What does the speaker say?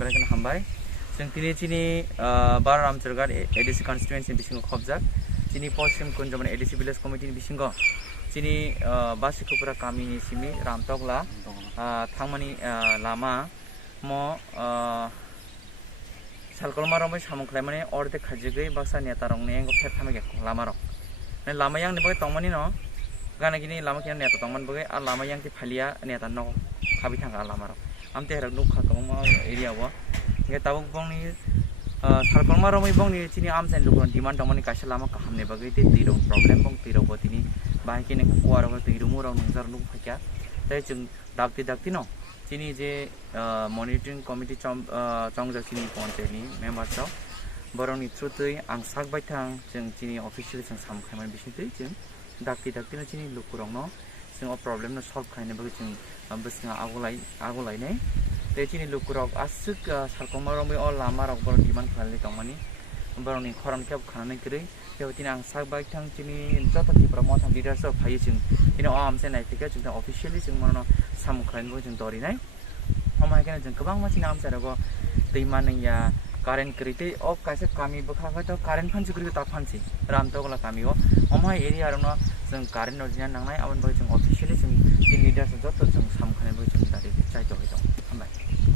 बेरायगोन हामबाय जों दिनै चिनि बार रामचरगार एडिसि कन्स्टिटुएन्सि बिसिङाव खबजाक चिनि पश्चिम कुंजमन एडिसि विलेज कमिटिनि बिसिङाव चिनि बासिखुपुरा गामिनि सिमि रामतगला थांमानि लामा म सालकलमा रंबै सामुखलाय माने अर्धे खाजिगै बाक्सा नेता रंने एंगो फेर थामेगे लामा रं ने Lama yang ni bagai tongmani no gana gini lama kian neta tongman bagai a lama yang ti phalia neta no khabi thanga lama rok amte herak nuk kha kong ma area wa nge tabuk bong ni sarkolma romai bong ni chini am sen lukon demand tongmani kaisa lama kaham ne bagai te tirong problem bong tiro botini bai kene ko aro tiru mu rong nungjar nuk phakya tai chung dakti no chini je monitoring committee chongjak chini ponche ni member chok borong ni trutui ang sakbai thang jeng chini official jeng samkhaiman bisitui jeng dakti no chini lukurong no jeng problem no solve khaine bagai jeng bisinga agolai nei te chini lukurok asuk sarkoma rombai o lama rok borong demand khalai tongmani borong ni khoran kep khanai krei teo tin ang sakbai thang chini joto ti promo thang leaders of phai jeng chini o amse nai thika jeng officially jeng mono samkhaiman bo jeng dori nai हमai kene jeng kabang ma chini amse rago teiman ya current krite of kaise kami bokha to current phansi krite ta phansi ramtogla kami o omai area rona jeng current no jina nangnai abon bo jeng officially jeng leaders jot jeng samkhane bo